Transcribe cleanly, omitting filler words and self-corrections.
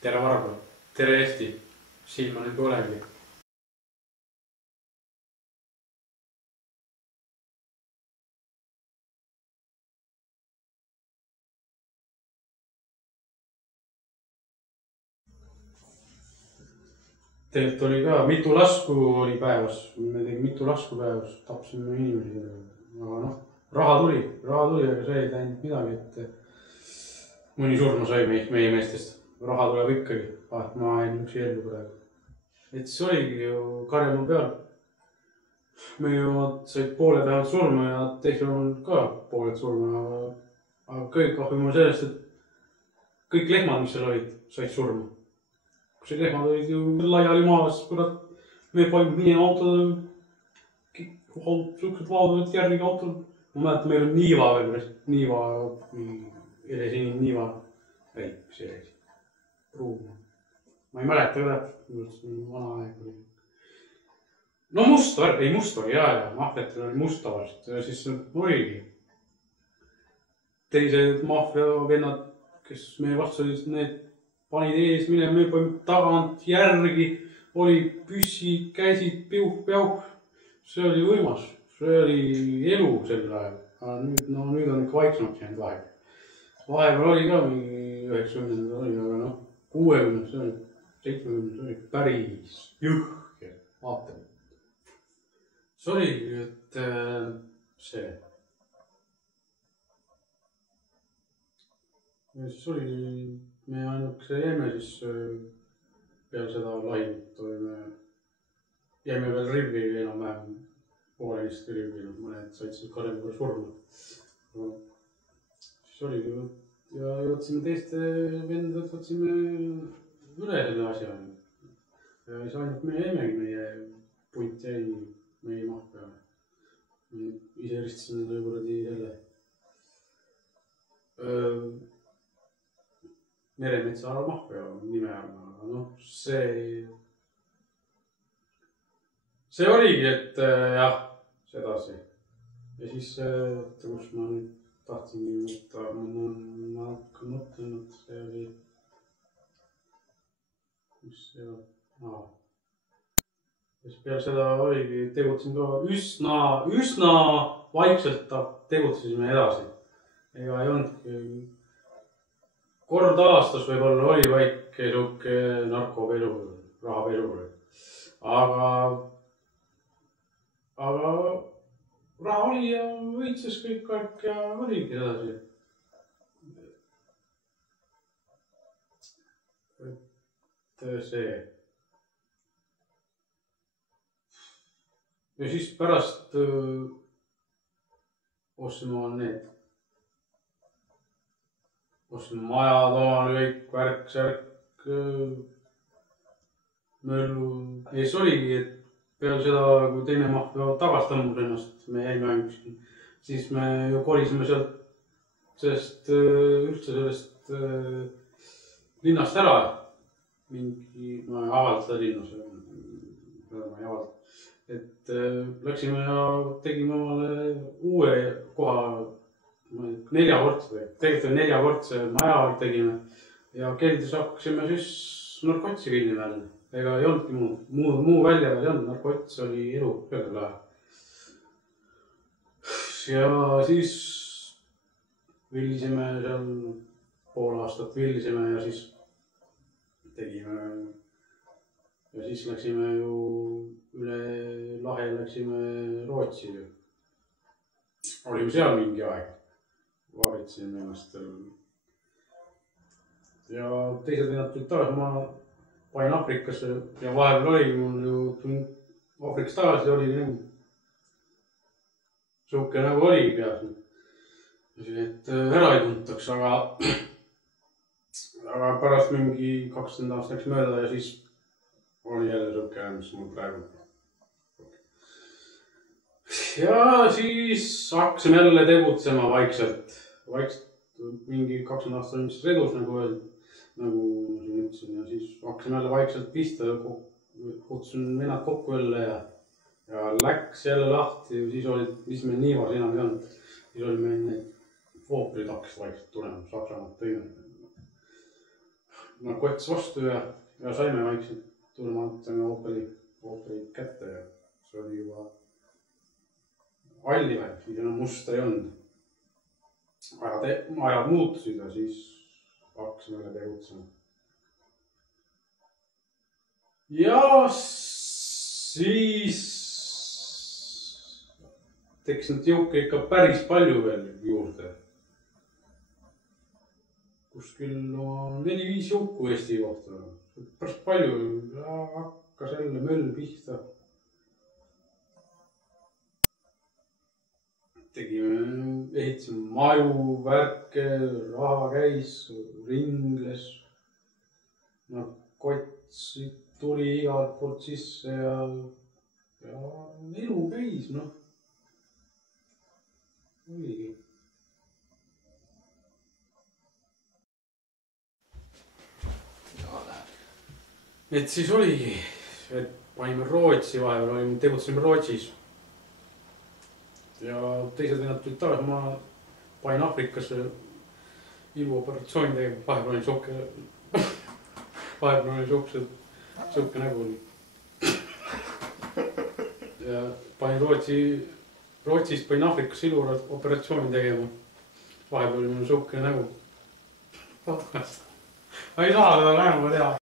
Tere Varro, tere Eesti, siin ma nüüd olengi. Tegelikult oli ka mitu lasku oli päevas, me tegime mitu lasku päevas, tapsime inimesi. Aga noh, raha tuli, aga see ei tähendab midagi, et mõni surma sai meie meestest. Raha tuleb ikkagi, ma jäin üksi ellu praegu. Et see oligi ju Karjamaa peal. Meie omad said poole pealt surma ja teisel on ka pooled surma. Aga kõik kahvim on sellest, et kõik lehmad, mis seal olid, said surma. Kui see lehmad olid ju laiali maas, kurat, me panime minema autod, suhksed vaadavad järgi autod. Ma mäletan, meil on Niiva veel, Niiva, Elesini Niiva, ei, mis Elesini. Pruun. Ma ei mäleta ka täpselt, vana aeg oli. No must oli, jaa, mahvetel oli must tavaliselt. Ja siis oligi. Teised maffia vennad, kes meie vastu olid, need panid ees minema, me panime tagant järgi, oli püssid, käisid, piuh-piauh. See oli võimas, see oli elu sel ajal. Nüüd on ikka vaiksemaks jäänud vahel. Vahepeal oli ka mingi 90 oli, aga noh, 60, see oli 70, see oli päris jõhker, vaatame. See oligi, et see. Ja siis oli, me ainukese jäime siis peale seda lahingut jäime veel rivvi enam-vähem poolenisti rivvi, mõned said siis Karjamaa surma. Siis oligi, ja jõudsime teiste vendad, võtsime üle selle asja. Ja siis ainult me jäimegi, meie punt jäi meie maht peale. Ise ristasime selle kuradi selle Meremetsa mahvia nime all, aga noh, see oligi, et jah, sedasi. Ja siis, kus ma nüüd tahtsin võtta, ma hakkan mõtlenud, see oli, mis see on, ja siis peale seda oligi, tegutsin ka üsna vaikselt tegutsesime edasi. Ega ei olnudki, kord aastas võib-olla oli väike suke narkopelu, rahapelu. Aga raha oli ja võitses kõik aeg ja oligi edasi. Et see. Ja siis pärast ostsin need. Ostsin majad omale kõik, värk, möllu. Ja siis oligi, et peale seda, kui teine maffia tagasi tõmbus ennast, me jäime ükski, siis me ju kolisime sealt sellest linnast ära. Mingi, ma ei avalda seda linnas, ma ei avalda. Et läksime ja tegime omale uue koha, tegelikult 4-kordse maja tegime ja keldes hakkasime siis narkotsi kinni välja. Ega ei olnudki muu välja veel ei olnud, narkots oli elu peale lähe. Ja siis villisime seal pool aastat villisime ja siis tegime ja siis läksime ju üle lahe, läksime Rootsi. Olime seal mingi aeg. Varitsin ennast ja teised vennad tulid tagasi, ma panin Afrikasse ja vahepeal oli mul ju Afrikas tagasi oli nagu suhke nagu oli peas. Et ära ei tuntaks, aga pärast mingi 20 aastat läks mööda ja siis oli jälle suhke, mis mul praegu. Ja siis hakkasime jälle tegutsema vaikselt mingi 20 aastat oli mis redus nagu öeldi, nagu ma siin ütlesin ja siis hakkasime jälle vaikselt pista, kutsusin vennad kokku jälle ja läks jälle lahti ja siis olid, mis meil Niivas enam ei olnud, siis oli meil need fooprid hakkas vaikselt tulema, Saksamaalt tõime. Nad kotis vastu ja saime vaikselt tulema, saime Opeli kätte ja see oli juba halli väik, siis enam musta ei olnud. Ajad muutusid ja siis hakkasime jälle tegutsema. Ja siis tekkis neid jõuke ikka päris palju veel juurde. Kuskil 4-5 jõuku Eesti kohta. Päris palju hakkas jälle möll pihta. Ehitasime maju, värke, raha käis, ringles. Kotsid tuli igalt poolt sisse ja elu käis, oligi. Et siis oligi, et panime Rootsi vahepeal, tegutsime Rootsis. Ja teised vennad tulid tagasi, ma panin Afrikasse iluoperatsiooni tegema, vahepeal oli siuke nägu oli. Ja panin Rootsist panin Afrikasse iluoperatsiooni tegema, vahepeal oli mul siuke nägu. Ma ei saa seda nägu teha.